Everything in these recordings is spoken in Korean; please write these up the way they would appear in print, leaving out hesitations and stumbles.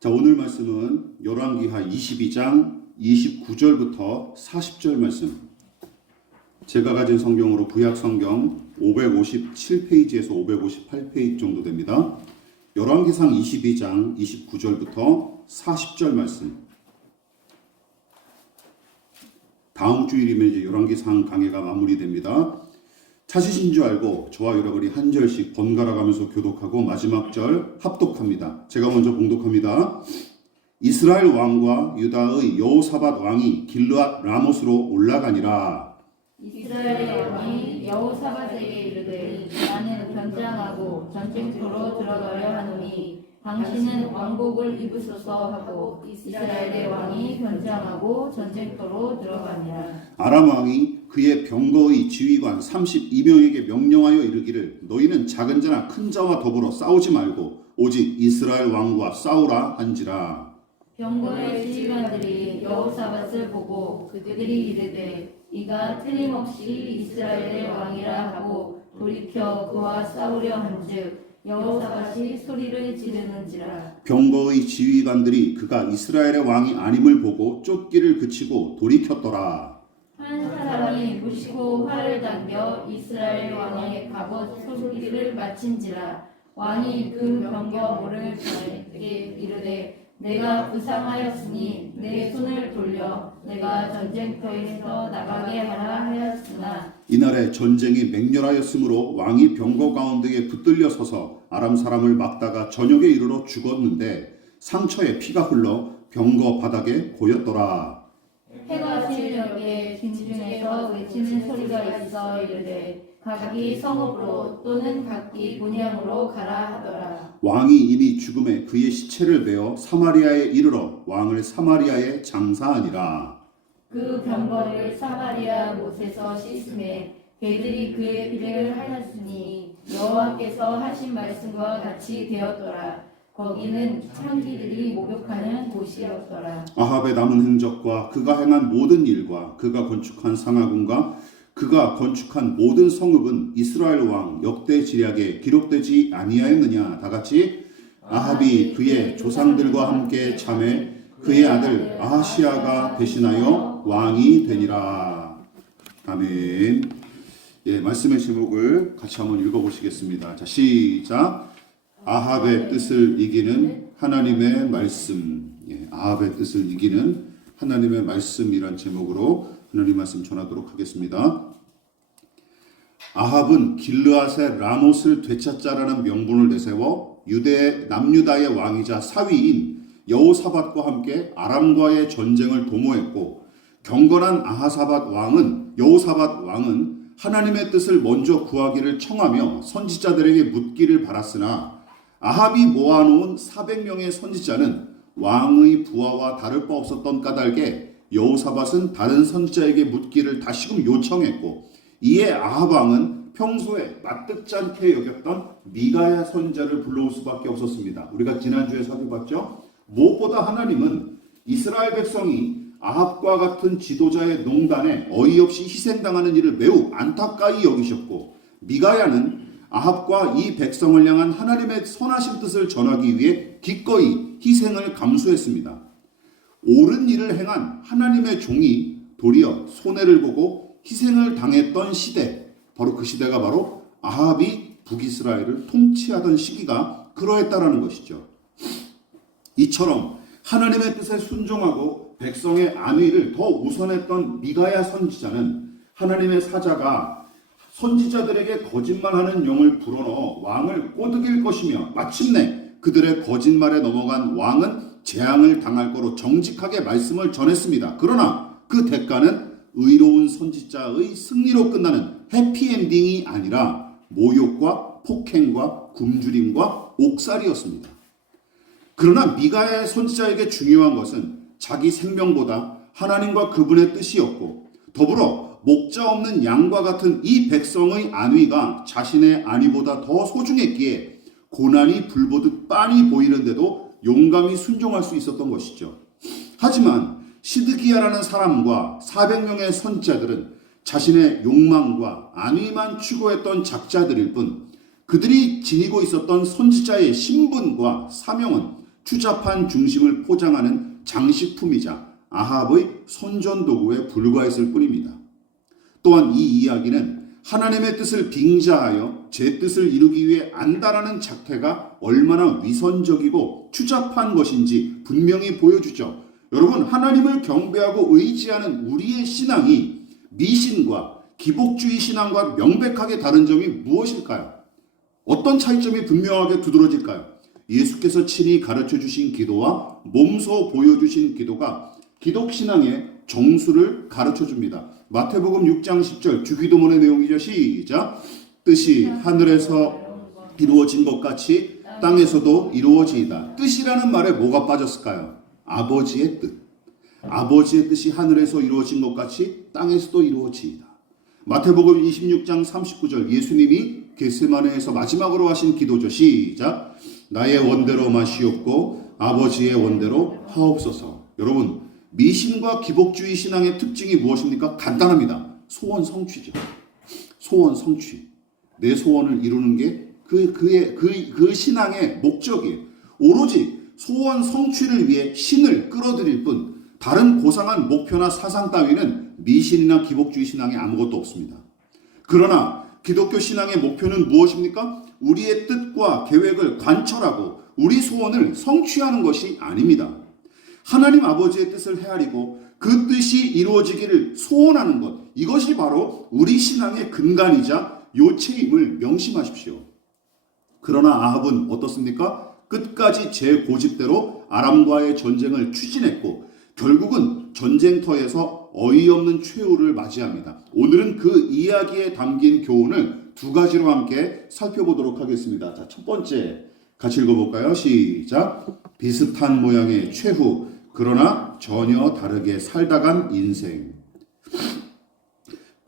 자, 오늘 말씀은 열왕기하 22장 29절부터 40절 말씀. 제가 가진 성경으로 구약 성경 557페이지에서 558페이지 정도 됩니다. 열왕기상 22장 29절부터 40절 말씀. 다음 주일이면 이제 열왕기상 강해가 마무리됩니다. 찾으신 줄 알고 저와 여러분이 한 절씩 번갈아 가면서 교독하고 마지막 절 합독합니다. 제가 먼저 봉독합니다. 이스라엘 왕과 유다의 여호사밧 왕이 길르앗 라못으로 올라가니라. 이스라엘의 왕이 여호사밧에게 이르되 나는 변장하고 전쟁터로 들어가려 하노니 당신은 왕복을 입으소서 하고 이스라엘의 왕이 변장하고 전쟁터로 들어가니라. 아람 왕이 그의 병거의 지휘관 32명에게 명령하여 이르기를 너희는 작은 자나 큰 자와 더불어 싸우지 말고 오직 이스라엘 왕과 싸우라 한지라. 병거의 지휘관들이 여호사밧을 보고 그들이 이르되 이가 틀림없이 이스라엘의 왕이라 하고 돌이켜 그와 싸우려 한즉 여호사밧이 소리를 지르는지라. 병거의 지휘관들이 그가 이스라엘의 왕이 아님을 보고 쫓기를 그치고 돌이켰더라. 한 사람이 무시고 활을 당겨 이스라엘 왕의 갑옷 소기를 마친지라. 왕이 그 병거모를 저에게 이르되 내가 부상하였으니 내 손을 돌려 내가 전쟁터에서 나가게 하라 하였으나 이날에 전쟁이 맹렬하였으므로 왕이 병거 가운데에 붙들려 서서 아람 사람을 막다가 저녁에 이르러 죽었는데 상처에 피가 흘러 병거 바닥에 고였더라. 해가 질 적에 진중에서 외치는 소리가 있어 이르되 각기 성읍으로 또는 각기 본향으로 가라 하더라. 왕이 이미 죽음에 그의 시체를 베어 사마리아에 이르러 왕을 사마리아에 장사하니라. 그 병거를 사마리아 못에서 씻음에 개들이 그의 피를 하였으니 여호와께서 하신 말씀과 같이 되었더라. 거기는 창기들이 목욕하는 곳이었더라. 아합의 남은 행적과 그가 행한 모든 일과 그가 건축한 상하군과 그가 건축한 모든 성읍은 이스라엘 왕 역대 지략에 기록되지 아니하였느냐. 다같이 아합이 그의 조상들과 함께 참해 그의 아들 아하시아가 대신하여 왕이 되니라. 아멘. 예, 말씀의 제목을 같이 한번 읽어보시겠습니다. 자, 시작. 아합의 뜻을 이기는 하나님의 말씀. 예, 아합의 뜻을 이기는 하나님의 말씀이란 제목으로 하나님 말씀 전하도록 하겠습니다. 아합은 길르앗의 라못을 되찾자라는 명분을 내세워 남유다의 왕이자 사위인 여호사밧과 함께 아람과의 전쟁을 도모했고, 경건한 여호사밧 왕은 하나님의 뜻을 먼저 구하기를 청하며 선지자들에게 묻기를 바랐으나 아합이 모아놓은 400명의 선지자는 왕의 부하와 다를 바 없었던 까닭에 여호사밧은 다른 선지자에게 묻기를 다시금 요청했고, 이에 아합 왕은 평소에 마뜩지 않게 여겼던 미가야 선지자를 불러올 수밖에 없었습니다. 우리가 지난주에 살펴봤죠. 무엇보다 하나님은 이스라엘 백성이 아합과 같은 지도자의 농단에 어이없이 희생당하는 일을 매우 안타까이 여기셨고, 미가야는 아합과 이 백성을 향한 하나님의 선하신 뜻을 전하기 위해 기꺼이 희생을 감수했습니다. 옳은 일을 행한 하나님의 종이 도리어 손해를 보고 희생을 당했던 시대, 바로 그 시대가 바로 아합이 북이스라엘을 통치하던 시기가 그러했다라는 것이죠. 이처럼 하나님의 뜻에 순종하고 백성의 안위를 더 우선했던 미가야 선지자는 하나님의 사자가 선지자들에게 거짓말하는 영을 불어넣어 왕을 꼬드길 것이며 마침내 그들의 거짓말에 넘어간 왕은 재앙을 당할 거로 정직하게 말씀을 전했습니다. 그러나 그 대가는 의로운 선지자의 승리로 끝나는 해피엔딩이 아니라 모욕과 폭행과 굶주림과 옥살이었습니다. 그러나 미가야의 선지자에게 중요한 것은 자기 생명보다 하나님과 그분의 뜻이었고, 더불어 목자 없는 양과 같은 이 백성의 안위가 자신의 안위보다 더 소중했기에 고난이 불보듯 빤히 보이는데도 용감히 순종할 수 있었던 것이죠. 하지만 시드기야라는 사람과 400명의 선지자들은 자신의 욕망과 안위만 추구했던 작자들일 뿐, 그들이 지니고 있었던 선지자의 신분과 사명은 추잡한 중심을 포장하는 장식품이자 아합의 선전도구에 불과했을 뿐입니다. 또한 이 이야기는 하나님의 뜻을 빙자하여 제 뜻을 이루기 위해 안다라는 작태가 얼마나 위선적이고 추잡한 것인지 분명히 보여주죠. 여러분, 하나님을 경배하고 의지하는 우리의 신앙이 미신과 기복주의 신앙과 명백하게 다른 점이 무엇일까요? 어떤 차이점이 분명하게 두드러질까요? 예수께서 친히 가르쳐 주신 기도와 몸소 보여주신 기도가 기독신앙의 정수를 가르쳐 줍니다. 마태복음 6장 10절 주기도문의 내용이죠. 시작. 뜻이 하늘에서 이루어진 것 같이 땅에서도 이루어지이다. 뜻이라는 말에 뭐가 빠졌을까요? 아버지의 뜻. 아버지의 뜻이 하늘에서 이루어진 것 같이 땅에서도 이루어지이다. 마태복음 26장 39절 예수님이 겟세마네에서 마지막으로 하신 기도죠. 시작. 나의 원대로 마시옵고 아버지의 원대로 하옵소서. 여러분, 미신과 기복주의 신앙의 특징이 무엇입니까? 간단합니다. 소원 성취죠. 소원 성취. 내 소원을 이루는 게 그 신앙의 목적이에요. 오로지 소원 성취를 위해 신을 끌어들일 뿐 다른 고상한 목표나 사상 따위는 미신이나 기복주의 신앙에 아무것도 없습니다. 그러나 기독교 신앙의 목표는 무엇입니까? 우리의 뜻과 계획을 관철하고 우리 소원을 성취하는 것이 아닙니다. 하나님 아버지의 뜻을 헤아리고 그 뜻이 이루어지기를 소원하는 것, 이것이 바로 우리 신앙의 근간이자 요체임을 명심하십시오. 그러나 아합은 어떻습니까? 끝까지 제 고집대로 아람과의 전쟁을 추진했고 결국은 전쟁터에서 어이없는 최후를 맞이합니다. 오늘은 그 이야기에 담긴 교훈을 두 가지로 함께 살펴보도록 하겠습니다. 자, 첫 번째 같이 읽어볼까요? 시작. 비슷한 모양의 최후, 그러나 전혀 다르게 살다간 인생.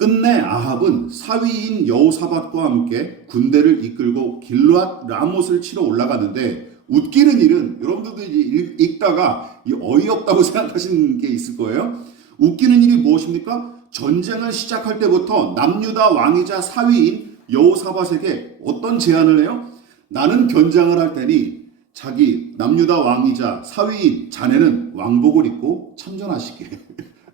끝내 아합은 사위인 여호사밧과 함께 군대를 이끌고 길르앗 라못을 치러 올라가는데 웃기는 일은 여러분들도 읽다가 어이없다고 생각하시는 게 있을 거예요. 웃기는 일이 무엇입니까? 전쟁을 시작할 때부터 남유다 왕이자 사위인 여호사밧에게 어떤 제안을 해요? 나는 견장을 할 테니 자기 남유다 왕이자 사위인 자네는 왕복을 입고 참전하시게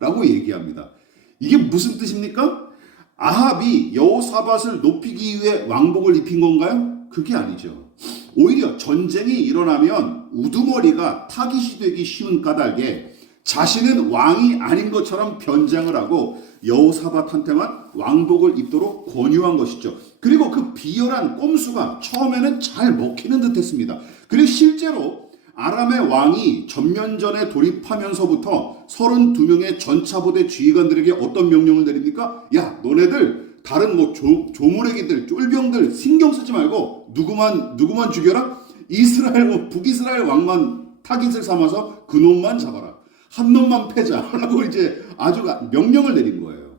라고 얘기합니다. 이게 무슨 뜻입니까? 아합이 여호사밧을 높이기 위해 왕복을 입힌 건가요? 그게 아니죠. 오히려 전쟁이 일어나면 우두머리가 타깃이 되기 쉬운 까닭에 자신은 왕이 아닌 것처럼 변장을 하고 여호사밧한테만 왕복을 입도록 권유한 것이죠. 그리고 그 비열한 꼼수가 처음에는 잘 먹히는 듯 했습니다. 그리고 실제로 아람의 왕이 전면전에 돌입하면서부터 32명의 전차부대 지휘관들에게 어떤 명령을 내립니까? 야, 너네들 다른 조무래기들, 쫄병들 신경 쓰지 말고 누구만 죽여라? 북이스라엘 왕만 타깃을 삼아서 그 놈만 잡아라. 한 놈만 패자라고 이제 아주 명령을 내린 거예요.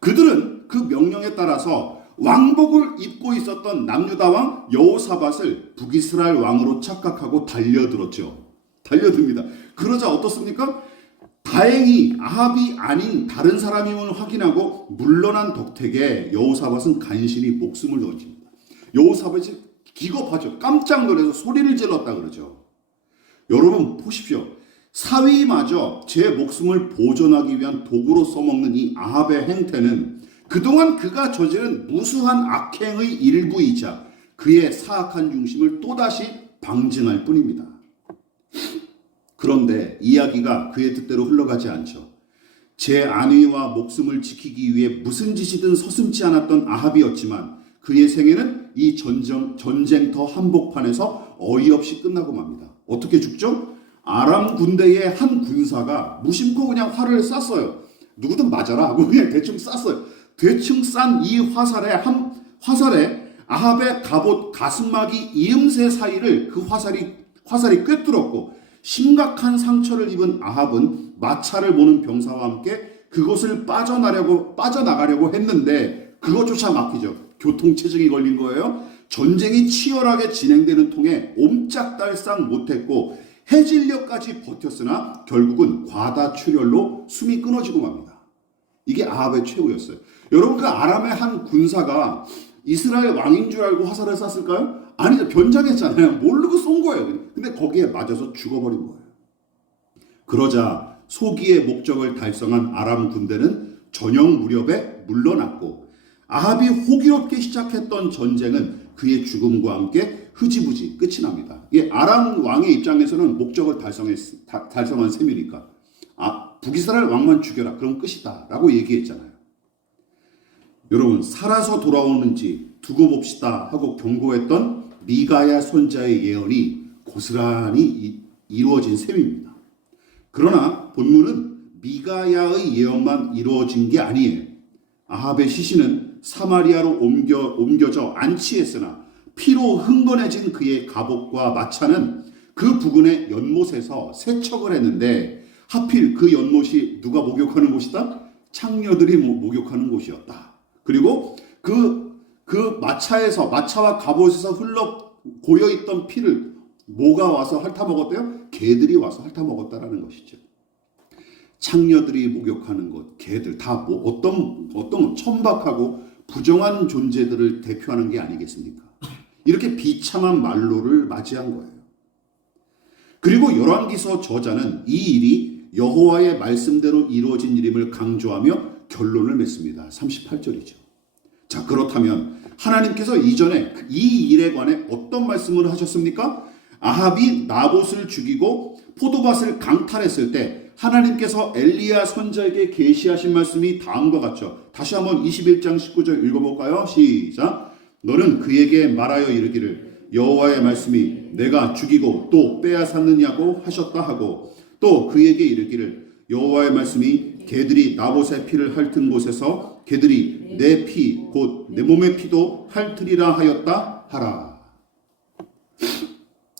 그들은 그 명령에 따라서 왕복을 입고 있었던 남유다 왕 여호사밧을 북이스라엘 왕으로 착각하고 달려듭니다. 그러자 어떻습니까? 다행히 아합이 아닌 다른 사람임을 확인하고 물러난 덕택에 여호사밧은 간신히 목숨을 던집니다. 여호사밧이 기겁하죠. 깜짝 놀라서 소리를 질렀다 그러죠. 여러분 보십시오. 사위마저 제 목숨을 보존하기 위한 도구로 써먹는 이 아합의 행태는 그동안 그가 저지른 무수한 악행의 일부이자 그의 사악한 중심을 또다시 방증할 뿐입니다. 그런데 이야기가 그의 뜻대로 흘러가지 않죠. 제 안위와 목숨을 지키기 위해 무슨 짓이든 서슴지 않았던 아합이었지만 그의 생애는 이 전쟁터 한복판에서 어이없이 끝나고 맙니다. 어떻게 죽죠? 아람 군대의 한 군사가 무심코 그냥 활을 쐈어요. 누구든 맞아라 하고 그냥 대충 쐈어요. 대충 싼 이 화살에 아합의 갑옷 가슴막이 이음새 사이를 그 화살이 꿰뚫었고 심각한 상처를 입은 아합은 마차를 모는 병사와 함께 그곳을 빠져나가려고 했는데 그것조차 막히죠. 교통체증이 걸린 거예요. 전쟁이 치열하게 진행되는 통에 옴짝달싹 못했고 해질녘까지 버텼으나 결국은 과다출혈로 숨이 끊어지고 맙니다. 이게 아합의 최후였어요. 여러분, 그 아람의 한 군사가 이스라엘 왕인 줄 알고 화살을 쐈을까요? 아니, 변장했잖아요. 모르고 쏜 거예요. 근데 거기에 맞아서 죽어버린 거예요. 그러자 소기의 목적을 달성한 아람 군대는 저녁 무렵에 물러났고, 아합이 호기롭게 시작했던 전쟁은 그의 죽음과 함께 흐지부지 끝이 납니다. 이 아람 왕의 입장에서는 목적을 달성한 셈이니까, 북이스라엘 왕만 죽여라, 그럼 끝이다 라고 얘기했잖아요. 여러분, 살아서 돌아오는지 두고 봅시다 하고 경고했던 미가야 선자의 예언이 고스란히 이루어진 셈입니다. 그러나 본문은 미가야의 예언만 이루어진 게 아니에요. 아합의 시신은 사마리아로 옮겨져 안치했으나 피로 흥건해진 그의 갑옷과 마차는 그 부근의 연못에서 세척을 했는데, 하필 그 연못이 누가 목욕하는 곳이다? 창녀들이 목욕하는 곳이었다. 그리고 그 마차와 갑옷에서 흘러 고여있던 피를 뭐가 와서 핥아먹었대요? 개들이 와서 핥아먹었다라는 것이죠. 창녀들이 목욕하는 것, 개들 다 어떤 천박하고 부정한 존재들을 대표하는 게 아니겠습니까? 이렇게 비참한 말로를 맞이한 거예요. 그리고 열왕기서 저자는 이 일이 여호와의 말씀대로 이루어진 일임을 강조하며 결론을 맺습니다. 38절이죠. 자, 그렇다면 하나님께서 이전에 이 일에 관해 어떤 말씀을 하셨습니까? 아합이 나봇을 죽이고 포도밭을 강탈했을 때 하나님께서 엘리야 선지자에게 계시하신 말씀이 다음과 같죠. 다시 한번 21장 19절 읽어볼까요? 시작. 너는 그에게 말하여 이르기를 여호와의 말씀이 내가 죽이고 또 빼앗았느냐고 하셨다 하고, 또 그에게 이르기를 여호와의 말씀이 개들이 나봇의 피를 핥은 곳에서 개들이 내 피 곧 내 몸의 피도 핥으리라 하였다 하라.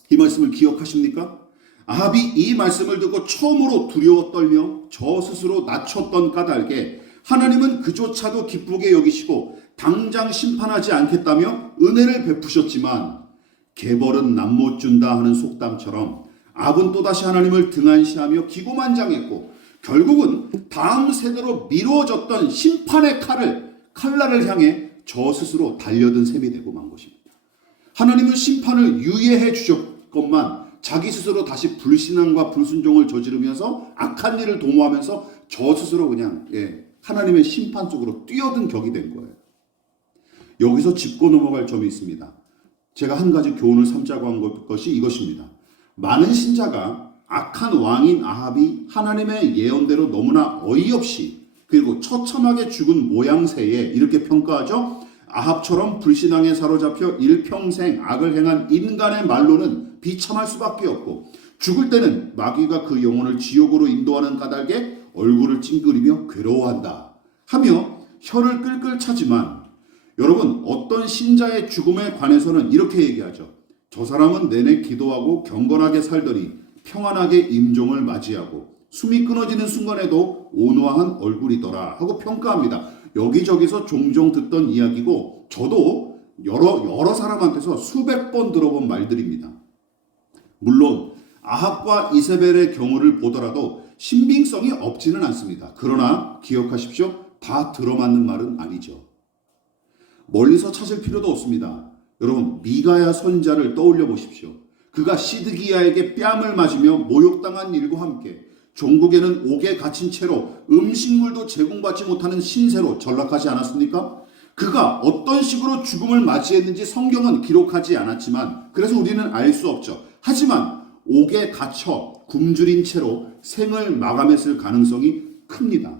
이 말씀을 기억하십니까? 아합이 이 말씀을 듣고 처음으로 두려워 떨며 저 스스로 낮췄던 까닭에 하나님은 그조차도 기쁘게 여기시고 당장 심판하지 않겠다며 은혜를 베푸셨지만, 개벌은 남 못 준다 하는 속담처럼 아합은 또다시 하나님을 등한시하며 기고만장했고, 결국은 다음 세대로 미루어졌던 심판의 칼날을 향해 저 스스로 달려든 셈이 되고 만 것입니다. 하나님은 심판을 유예해 주셨건만 자기 스스로 다시 불신앙과 불순종을 저지르면서 악한 일을 도모하면서 저 스스로 그냥 하나님의 심판 속으로 뛰어든 격이 된 거예요. 여기서 짚고 넘어갈 점이 있습니다. 제가 한 가지 교훈을 삼자고 한 것이 이것입니다. 많은 신자가 악한 왕인 아합이 하나님의 예언대로 너무나 어이없이 그리고 처참하게 죽은 모양새에 이렇게 평가하죠. 아합처럼 불신앙에 사로잡혀 일평생 악을 행한 인간의 말로는 비참할 수밖에 없고, 죽을 때는 마귀가 그 영혼을 지옥으로 인도하는 까닭에 얼굴을 찡그리며 괴로워한다 하며 혀를 끌끌 차지만, 여러분, 어떤 신자의 죽음에 관해서는 이렇게 얘기하죠. 저 사람은 내내 기도하고 경건하게 살더니 평안하게 임종을 맞이하고 숨이 끊어지는 순간에도 온화한 얼굴이더라 하고 평가합니다. 여기저기서 종종 듣던 이야기고 저도 여러 사람한테서 수백 번 들어본 말들입니다. 물론 아합과 이세벨의 경우를 보더라도 신빙성이 없지는 않습니다. 그러나 기억하십시오. 다 들어맞는 말은 아니죠. 멀리서 찾을 필요도 없습니다. 여러분, 미가야 선자를 떠올려 보십시오. 그가 시드기야에게 뺨을 맞으며 모욕당한 일과 함께 종국에는 옥에 갇힌 채로 음식물도 제공받지 못하는 신세로 전락하지 않았습니까? 그가 어떤 식으로 죽음을 맞이했는지 성경은 기록하지 않았지만, 그래서 우리는 알 수 없죠. 하지만 옥에 갇혀 굶주린 채로 생을 마감했을 가능성이 큽니다.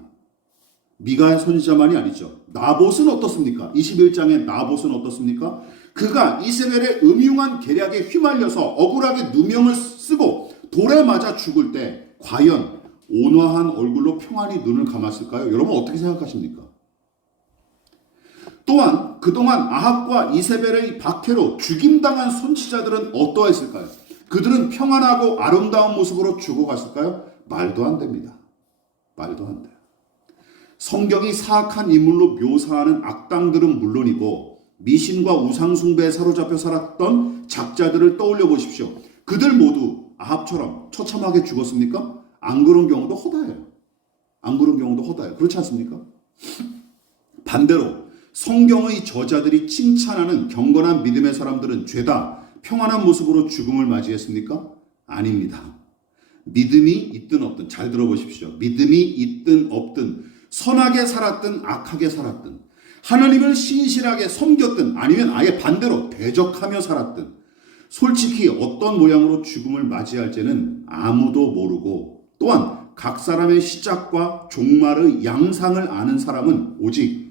미가야 선지자만이 아니죠. 나봇은 어떻습니까? 21장의 나봇은 어떻습니까? 그가 이세벨의 음흉한 계략에 휘말려서 억울하게 누명을 쓰고 돌에 맞아 죽을 때 과연 온화한 얼굴로 평안히 눈을 감았을까요? 여러분 어떻게 생각하십니까? 또한 그동안 아합과 이세벨의 박해로 죽임당한 선지자들은 어떠했을까요? 그들은 평안하고 아름다운 모습으로 죽어갔을까요? 말도 안 됩니다. 말도 안 돼요. 성경이 사악한 인물로 묘사하는 악당들은 물론이고 미신과 우상숭배에 사로잡혀 살았던 작자들을 떠올려 보십시오. 그들 모두 아합처럼 처참하게 죽었습니까? 안 그런 경우도 허다해요. 안 그런 경우도 허다해요. 그렇지 않습니까? 반대로 성경의 저자들이 칭찬하는 경건한 믿음의 사람들은 죄다 평안한 모습으로 죽음을 맞이했습니까? 아닙니다. 믿음이 있든 없든, 잘 들어보십시오. 믿음이 있든 없든, 선하게 살았든 악하게 살았든, 하나님을 신실하게 섬겼든 아니면 아예 반대로 대적하며 살았든, 솔직히 어떤 모양으로 죽음을 맞이할지는 아무도 모르고, 또한 각 사람의 시작과 종말의 양상을 아는 사람은 오직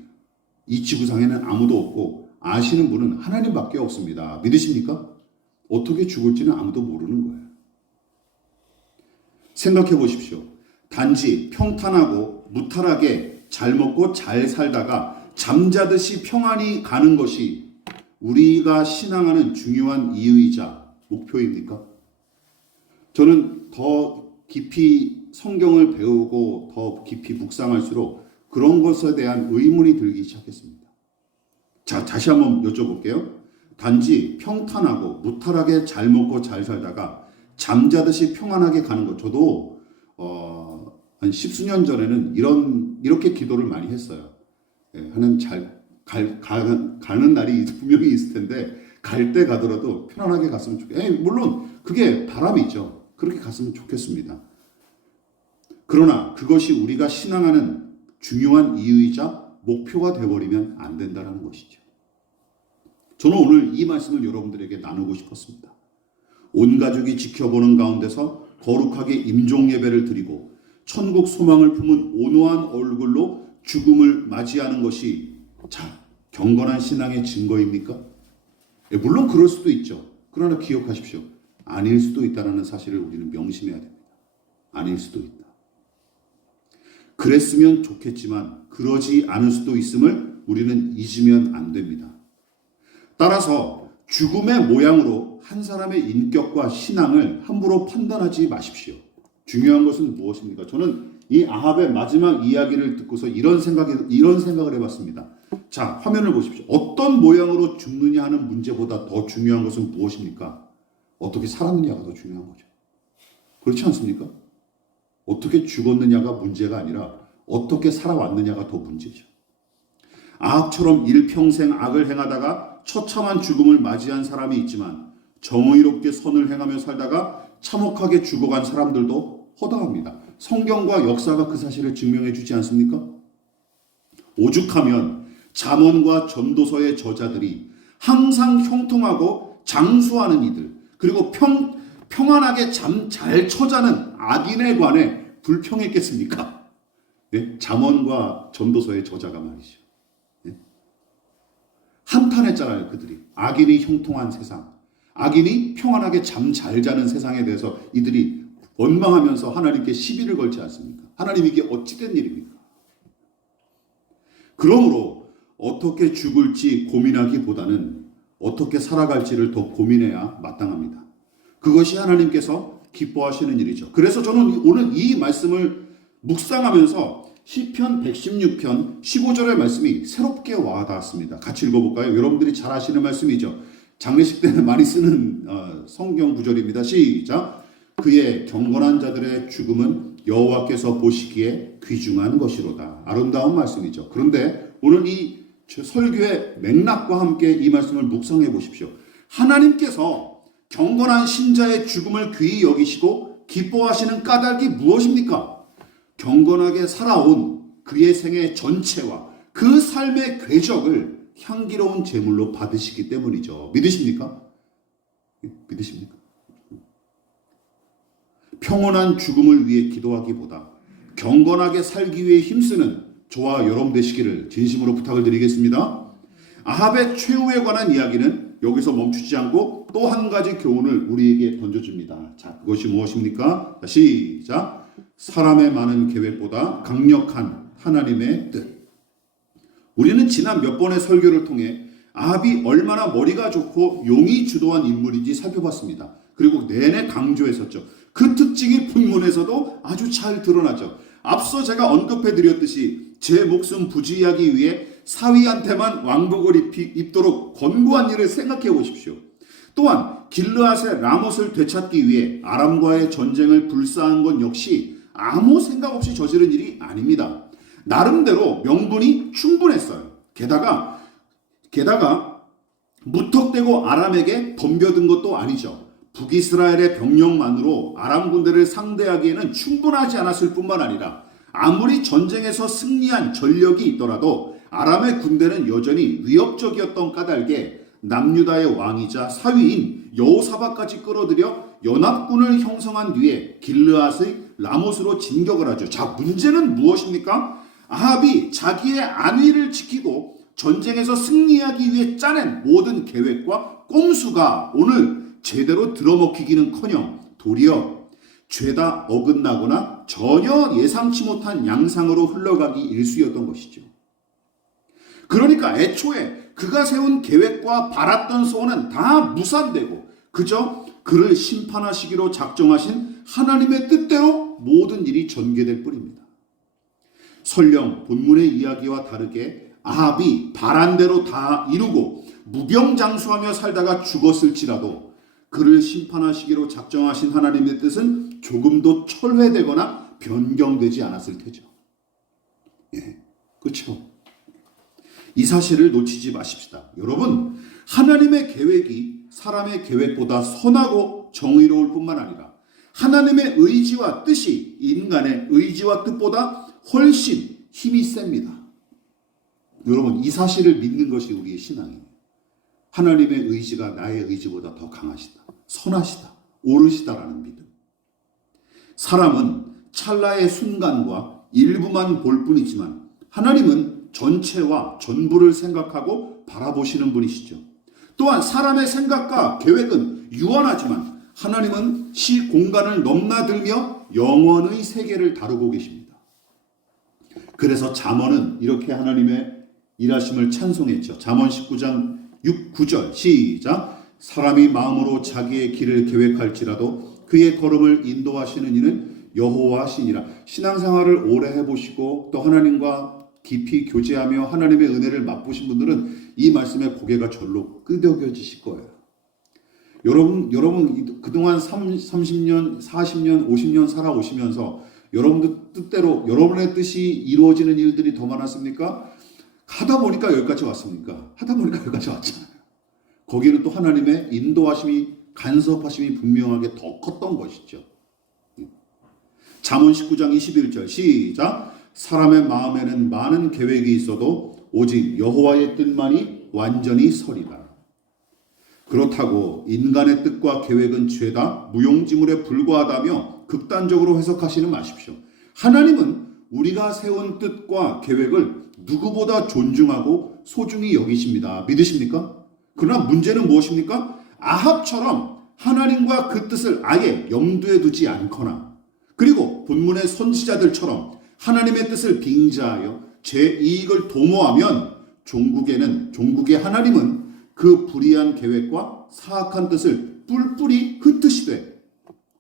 이 지구상에는 아무도 없고, 아시는 분은 하나님밖에 없습니다. 믿으십니까? 어떻게 죽을지는 아무도 모르는 거예요. 생각해 보십시오. 단지 평탄하고 무탈하게 잘 먹고 잘 살다가 잠자듯이 평안히 가는 것이 우리가 신앙하는 중요한 이유이자 목표입니까? 저는 더 깊이 성경을 배우고 더 깊이 묵상할수록 그런 것에 대한 의문이 들기 시작했습니다. 자, 다시 한번 여쭤볼게요. 단지 평탄하고 무탈하게 잘 먹고 잘 살다가 잠자듯이 평안하게 가는 것. 저도 한 10수년 전에는 이렇게 기도를 많이 했어요. 하나님 가는 날이 분명히 있을 텐데 갈 때 가더라도 편안하게 갔으면 좋겠어요. 물론 그게 바람이죠. 그렇게 갔으면 좋겠습니다. 그러나 그것이 우리가 신앙하는 중요한 이유이자 목표가 되어버리면 안 된다는 것이죠. 저는 오늘 이 말씀을 여러분들에게 나누고 싶었습니다. 온 가족이 지켜보는 가운데서 거룩하게 임종 예배를 드리고 천국 소망을 품은 온화한 얼굴로 죽음을 맞이하는 것이 경건한 신앙의 증거입니까? 물론 그럴 수도 있죠. 그러나 기억하십시오. 아닐 수도 있다는 사실을 우리는 명심해야 됩니다. 아닐 수도 있다. 그랬으면 좋겠지만 그러지 않을 수도 있음을 우리는 잊으면 안 됩니다. 따라서 죽음의 모양으로 한 사람의 인격과 신앙을 함부로 판단하지 마십시오. 중요한 것은 무엇입니까? 저는 이 아합의 마지막 이야기를 듣고서 이런 생각을 해봤습니다. 자, 화면을 보십시오. 어떤 모양으로 죽느냐 하는 문제보다 더 중요한 것은 무엇입니까? 어떻게 살았느냐가 더 중요한 거죠. 그렇지 않습니까? 어떻게 죽었느냐가 문제가 아니라 어떻게 살아왔느냐가 더 문제죠. 아합처럼 일평생 악을 행하다가 처참한 죽음을 맞이한 사람이 있지만 정의롭게 선을 행하며 살다가 참혹하게 죽어간 사람들도 허다합니다. 성경과 역사가 그 사실을 증명해 주지 않습니까? 오죽하면 잠언과 전도서의 저자들이 항상 형통하고 장수하는 이들, 그리고 평안하게 잠 잘 처자는 악인에 관해 불평했겠습니까? 네? 잠언과 전도서의 저자가 말이죠. 네? 한탄했잖아요, 그들이. 악인이 형통한 세상, 악인이 평안하게 잠 잘 자는 세상에 대해서 이들이 원망하면서 하나님께 시비를 걸지 않습니까? 하나님, 이게 어찌된 일입니까? 그러므로 어떻게 죽을지 고민하기보다는 어떻게 살아갈지를 더 고민해야 마땅합니다. 그것이 하나님께서 기뻐하시는 일이죠. 그래서 저는 오늘 이 말씀을 묵상하면서 시편 116편 15절의 말씀이 새롭게 와닿았습니다. 같이 읽어볼까요? 여러분들이 잘 아시는 말씀이죠. 장례식 때는 많이 쓰는 성경 구절입니다. 시작. 그의 경건한 자들의 죽음은 여호와께서 보시기에 귀중한 것이로다. 아름다운 말씀이죠. 그런데 오늘 이 설교의 맥락과 함께 이 말씀을 묵상해 보십시오. 하나님께서 경건한 신자의 죽음을 귀히 여기시고 기뻐하시는 까닭이 무엇입니까? 경건하게 살아온 그의 생애 전체와 그 삶의 궤적을 향기로운 제물로 받으시기 때문이죠. 믿으십니까? 믿으십니까? 평온한 죽음을 위해 기도하기보다 경건하게 살기 위해 힘쓰는 저와 여러분 되시기를 진심으로 부탁을 드리겠습니다. 아합의 최후에 관한 이야기는 여기서 멈추지 않고 또 한 가지 교훈을 우리에게 던져줍니다. 자, 그것이 무엇입니까? 시작. 사람의 많은 계획보다 강력한 하나님의 뜻. 우리는 지난 몇 번의 설교를 통해 아합이 얼마나 머리가 좋고 용이 주도한 인물인지 살펴봤습니다. 그리고 내내 강조했었죠. 그 특징이 본문에서도 아주 잘 드러나죠. 앞서 제가 언급해드렸듯이 제 목숨 부지하기 위해 사위한테만 왕복을 입도록 권고한 일을 생각해 보십시오. 또한 길르앗의 라못을 되찾기 위해 아람과의 전쟁을 불사한 건 역시 아무 생각 없이 저지른 일이 아닙니다. 나름대로 명분이 충분했어요. 게다가 게다가 무턱대고 아람에게 덤벼든 것도 아니죠. 북이스라엘의 병력만으로 아람 군대를 상대하기에는 충분하지 않았을 뿐만 아니라 아무리 전쟁에서 승리한 전력이 있더라도 아람의 군대는 여전히 위협적이었던 까닭에 남유다의 왕이자 사위인 여호사밧까지 끌어들여 연합군을 형성한 뒤에 길르앗의 라못으로 진격을 하죠. 자, 문제는 무엇입니까? 아합이 자기의 안위를 지키고 전쟁에서 승리하기 위해 짜낸 모든 계획과 꼼수가 오늘 제대로 들어먹히기는커녕 도리어 죄다 어긋나거나 전혀 예상치 못한 양상으로 흘러가기 일쑤였던 것이죠. 그러니까 애초에 그가 세운 계획과 바랐던 소원은 다 무산되고 그저 그를 심판하시기로 작정하신 하나님의 뜻대로 모든 일이 전개될 뿐입니다. 설령 본문의 이야기와 다르게 아합이 바란 대로 다 이루고 무병장수하며 살다가 죽었을지라도 그를 심판하시기로 작정하신 하나님의 뜻은 조금도 철회되거나 변경되지 않았을 테죠. 예, 그렇죠. 이 사실을 놓치지 마십시다. 여러분, 하나님의 계획이 사람의 계획보다 선하고 정의로울 뿐만 아니라 하나님의 의지와 뜻이 인간의 의지와 뜻보다 훨씬 힘이 셉니다. 여러분, 이 사실을 믿는 것이 우리의 신앙이에요. 하나님의 의지가 나의 의지보다 더 강하시다, 선하시다, 옳으시다라는 믿음. 사람은 찰나의 순간과 일부만 볼 뿐이지만 하나님은 전체와 전부를 생각하고 바라보시는 분이시죠. 또한 사람의 생각과 계획은 유한하지만 하나님은 시 공간을 넘나들며 영원의 세계를 다루고 계십니다. 그래서 잠언은 이렇게 하나님의 일하심을 찬송했죠. 잠언 19장 9절 시작. 사람이 마음으로 자기의 길을 계획할지라도 그의 걸음을 인도하시는 이는 여호와시니라. 신앙생활을 오래 해보시고 또 하나님과 깊이 교제하며 하나님의 은혜를 맛보신 분들은 이 말씀에 고개가 절로 끄덕여지실 거예요. 여러분 그동안 30년, 40년, 50년 살아오시면서 여러분들 뜻대로 여러분의 뜻이 이루어지는 일들이 더 많았습니까? 하다 보니까 여기까지 왔습니까? 하다 보니까 여기까지 왔잖아요. 거기는 또 하나님의 인도하심이, 간섭하심이 분명하게 더 컸던 것이죠. 잠언 19장 21절 시작. 사람의 마음에는 많은 계획이 있어도 오직 여호와의 뜻만이 완전히 서리라. 그렇다고 인간의 뜻과 계획은 죄다 무용지물에 불과하다며 극단적으로 해석하시는 마십시오. 하나님은 우리가 세운 뜻과 계획을 누구보다 존중하고 소중히 여기십니다. 믿으십니까? 그러나 문제는 무엇입니까? 아합처럼 하나님과 그 뜻을 아예 염두에 두지 않거나 그리고 본문의 선지자들처럼 하나님의 뜻을 빙자하여 제 이익을 도모하면 종국의 하나님은 그 불의한 계획과 사악한 뜻을 뿔뿔이 흩으시되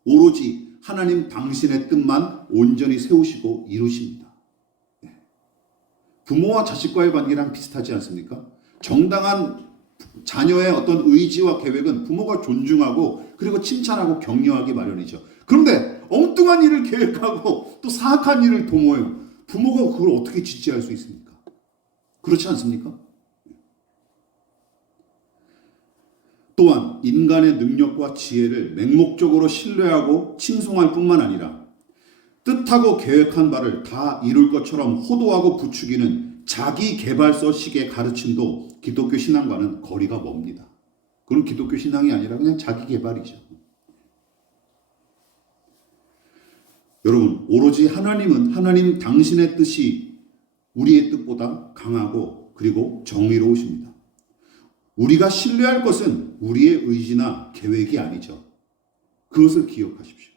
오로지 하나님 당신의 뜻만 온전히 세우시고 이루십니다. 부모와 자식과의 관계랑 비슷하지 않습니까? 정당한 자녀의 어떤 의지와 계획은 부모가 존중하고 그리고 칭찬하고 격려하기 마련이죠. 그런데 엉뚱한 일을 계획하고 또 사악한 일을 도모해요. 부모가 그걸 어떻게 지지할 수 있습니까? 그렇지 않습니까? 또한 인간의 능력과 지혜를 맹목적으로 신뢰하고 칭송할 뿐만 아니라 뜻하고 계획한 바를 다 이룰 것처럼 호도하고 부추기는 자기 개발서식의 가르침도 기독교 신앙과는 거리가 멉니다. 그건 기독교 신앙이 아니라 그냥 자기 개발이죠. 여러분, 오로지 하나님은 하나님 당신의 뜻이 우리의 뜻보다 강하고 그리고 정의로우십니다. 우리가 신뢰할 것은 우리의 의지나 계획이 아니죠. 그것을 기억하십시오.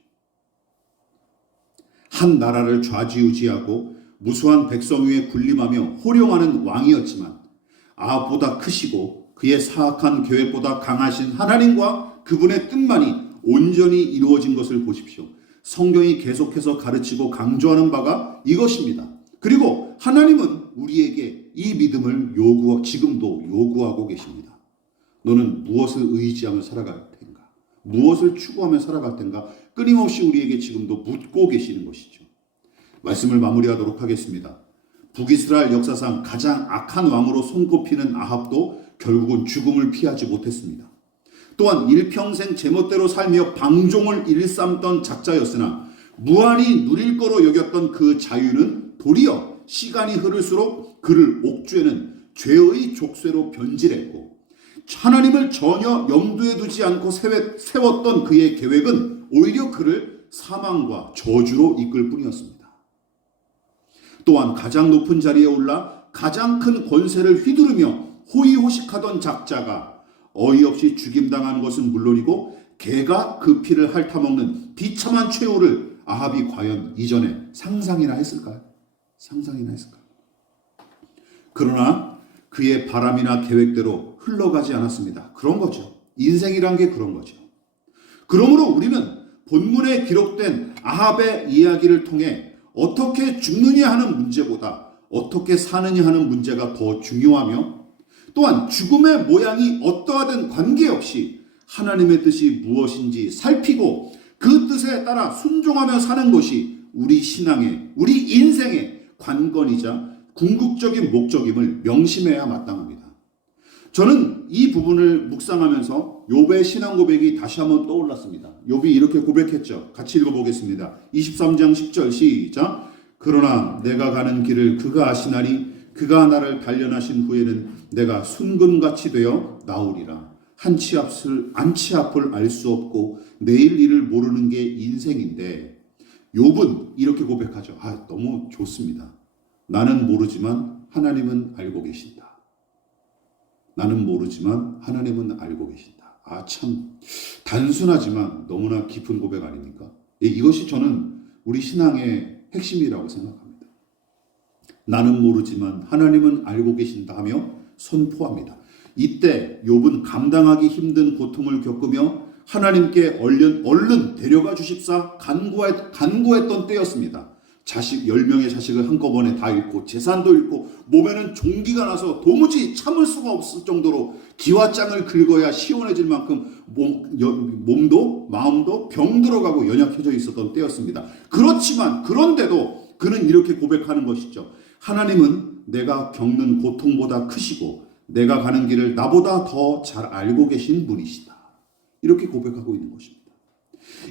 한 나라를 좌지우지하고 무수한 백성 위에 군림하며 호령하는 왕이었지만 아합보다 크시고 그의 사악한 계획보다 강하신 하나님과 그분의 뜻만이 온전히 이루어진 것을 보십시오. 성경이 계속해서 가르치고 강조하는 바가 이것입니다. 그리고 하나님은 우리에게 이 믿음을 지금도 요구하고 계십니다. 너는 무엇을 의지하며 살아갈 텐가? 무엇을 추구하며 살아갈 텐가? 끊임없이 우리에게 지금도 묻고 계시는 것이죠. 말씀을 마무리하도록 하겠습니다. 북이스라엘 역사상 가장 악한 왕으로 손꼽히는 아합도 결국은 죽음을 피하지 못했습니다. 또한 일평생 제멋대로 살며 방종을 일삼던 작자였으나 무한히 누릴 거로 여겼던 그 자유는 도리어 시간이 흐를수록 그를 옥죄는 죄의 족쇄로 변질했고, 하나님을 전혀 염두에 두지 않고 세웠던 그의 계획은 오히려 그를 사망과 저주로 이끌 뿐이었습니다. 또한 가장 높은 자리에 올라 가장 큰 권세를 휘두르며 호의호식하던 작자가 어이없이 죽임당한 것은 물론이고 개가 그 피를 핥아먹는 비참한 최후를 아합이 과연 이전에 상상이나 했을까요? 상상이나 했을까요? 그러나 그의 바람이나 계획대로 흘러가지 않았습니다. 그런 거죠. 인생이란 게 그런 거죠. 그러므로 우리는 본문에 기록된 아합의 이야기를 통해 어떻게 죽느냐 하는 문제보다 어떻게 사느냐 하는 문제가 더 중요하며, 또한 죽음의 모양이 어떠하든 관계없이 하나님의 뜻이 무엇인지 살피고 그 뜻에 따라 순종하며 사는 것이 우리 신앙의, 우리 인생의 관건이자 궁극적인 목적임을 명심해야 마땅합니다. 저는 이 부분을 묵상하면서 욥의 신앙 고백이 다시 한번 떠올랐습니다. 욥이 이렇게 고백했죠. 같이 읽어보겠습니다. 23장 10절 시작. 그러나 내가 가는 길을 그가 아시나니 그가 나를 단련하신 후에는 내가 순금같이 되어 나오리라. 한치 앞을 알 수 없고 내일 일을 모르는 게 인생인데, 욥은 이렇게 고백하죠. 너무 좋습니다. 나는 모르지만 하나님은 알고 계신다. 나는 모르지만 하나님은 알고 계신다. 참 단순하지만 너무나 깊은 고백 아닙니까? 이것이 저는 우리 신앙의 핵심이라고 생각합니다. 나는 모르지만 하나님은 알고 계신다 하며 선포합니다. 이때 욥은 감당하기 힘든 고통을 겪으며 하나님께 얼른 데려가 주십사 간구했던 때였습니다. 10명의 자식을 한꺼번에 다 잃고 재산도 잃고 몸에는 종기가 나서 도무지 참을 수가 없을 정도로 기와장을 긁어야 시원해질 만큼 몸도 마음도 병들어가고 연약해져 있었던 때였습니다. 그런데도 그는 이렇게 고백하는 것이죠. 하나님은 내가 겪는 고통보다 크시고 내가 가는 길을 나보다 더 잘 알고 계신 분이시다. 이렇게 고백하고 있는 것입니다.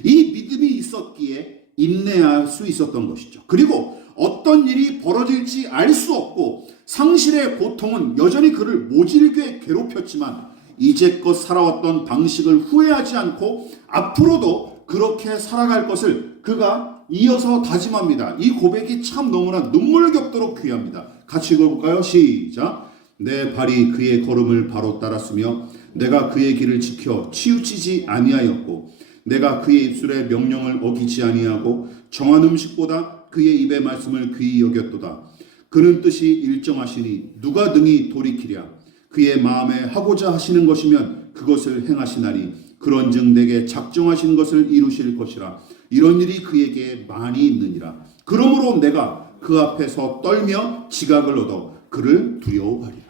이 믿음이 있었기에 인내할 수 있었던 것이죠. 그리고 어떤 일이 벌어질지 알 수 없고 상실의 고통은 여전히 그를 모질게 괴롭혔지만 이제껏 살아왔던 방식을 후회하지 않고 앞으로도 그렇게 살아갈 것을 그가 이어서 다짐합니다. 이 고백이 참 너무나 눈물겹도록 귀합니다. 같이 읽어볼까요? 시작. 내 발이 그의 걸음을 바로 따랐으며 내가 그의 길을 지켜 치우치지 아니하였고 내가 그의 입술의 명령을 어기지 아니하고 정한 음식보다 그의 입의 말씀을 귀히 여겼도다. 그는 뜻이 일정하시니 누가 능히 돌이키랴. 그의 마음에 하고자 하시는 것이면 그것을 행하시나니 그런즉 내게 작정하신 것을 이루실 것이라. 이런 일이 그에게 많이 있느니라. 그러므로 내가 그 앞에서 떨며 지각을 얻어 그를 두려워하리라.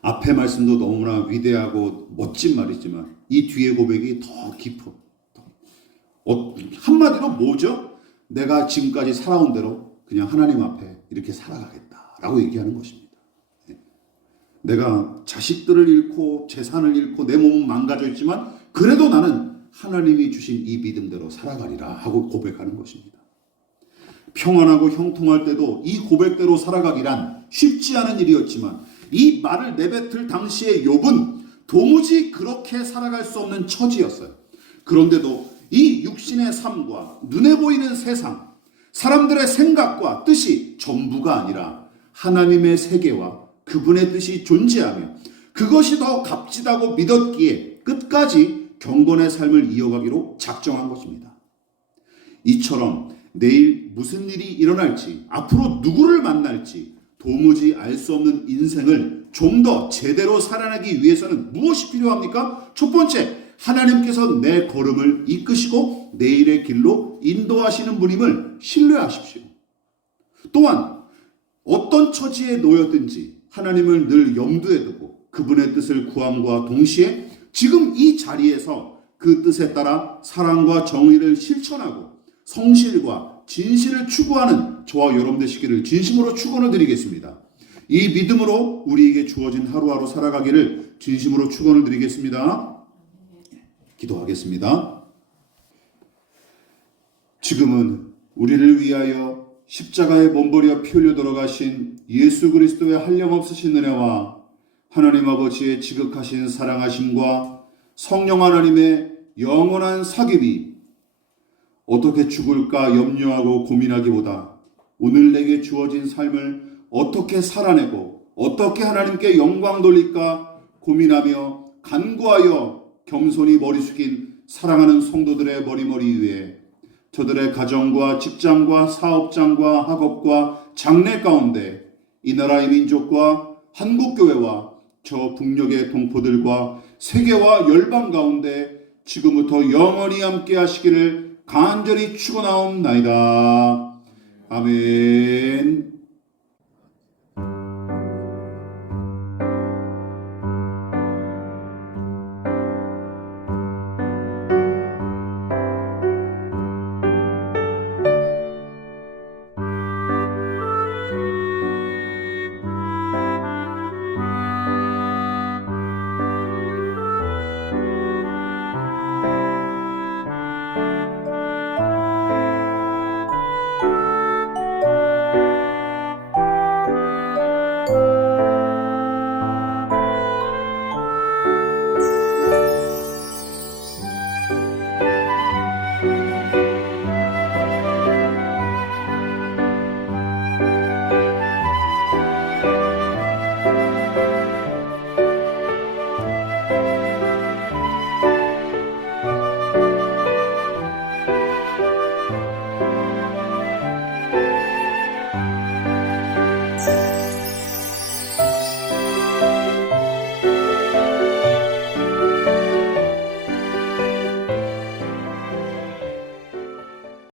앞의 말씀도 너무나 위대하고 멋진 말이지만 이 뒤의 고백이 더 깊어. 한마디로 뭐죠? 내가 지금까지 살아온 대로 그냥 하나님 앞에 이렇게 살아가겠다라고 얘기하는 것입니다. 내가 자식들을 잃고 재산을 잃고 내 몸은 망가져 있지만 그래도 나는 하나님이 주신 이 믿음대로 살아가리라 하고 고백하는 것입니다. 평안하고 형통할 때도 이 고백대로 살아가기란 쉽지 않은 일이었지만 이 말을 내뱉을 당시의 욥은 도무지 그렇게 살아갈 수 없는 처지였어요. 그런데도 이 육신의 삶과 눈에 보이는 세상, 사람들의 생각과 뜻이 전부가 아니라 하나님의 세계와 그분의 뜻이 존재하며 그것이 더 값지다고 믿었기에 끝까지 경건의 삶을 이어가기로 작정한 것입니다. 이처럼 내일 무슨 일이 일어날지, 앞으로 누구를 만날지 도무지 알 수 없는 인생을 좀 더 제대로 살아내기 위해서는 무엇이 필요합니까? 첫 번째, 하나님께서 내 걸음을 이끄시고 내일의 길로 인도하시는 분임을 신뢰하십시오. 또한 어떤 처지에 놓였든지 하나님을 늘 염두에 두고 그분의 뜻을 구함과 동시에 지금 이 자리에서 그 뜻에 따라 사랑과 정의를 실천하고 성실과 진실을 추구하는 저와 여러분 되시기를 진심으로 축원을 드리겠습니다. 이 믿음으로 우리에게 주어진 하루하루 살아가기를 진심으로 축원을 드리겠습니다. 기도하겠습니다. 지금은 우리를 위하여 십자가에 몸버려 피 흘려 돌아가신 예수 그리스도의 한량없으신 은혜와 하나님 아버지의 지극하신 사랑하심과 성령 하나님의 영원한 사귐이 어떻게 죽을까 염려하고 고민하기보다 오늘 내게 주어진 삶을 어떻게 살아내고 어떻게 하나님께 영광 돌릴까 고민하며 간구하여 겸손히 머리 숙인 사랑하는 성도들의 머리머리 위에 저들의 가정과 직장과 사업장과 학업과 장래 가운데 이 나라의 민족과 한국교회와 저 북녘의 동포들과 세계와 열방 가운데 지금부터 영원히 함께 하시기를 간절히 축원하옵나이다. 아멘.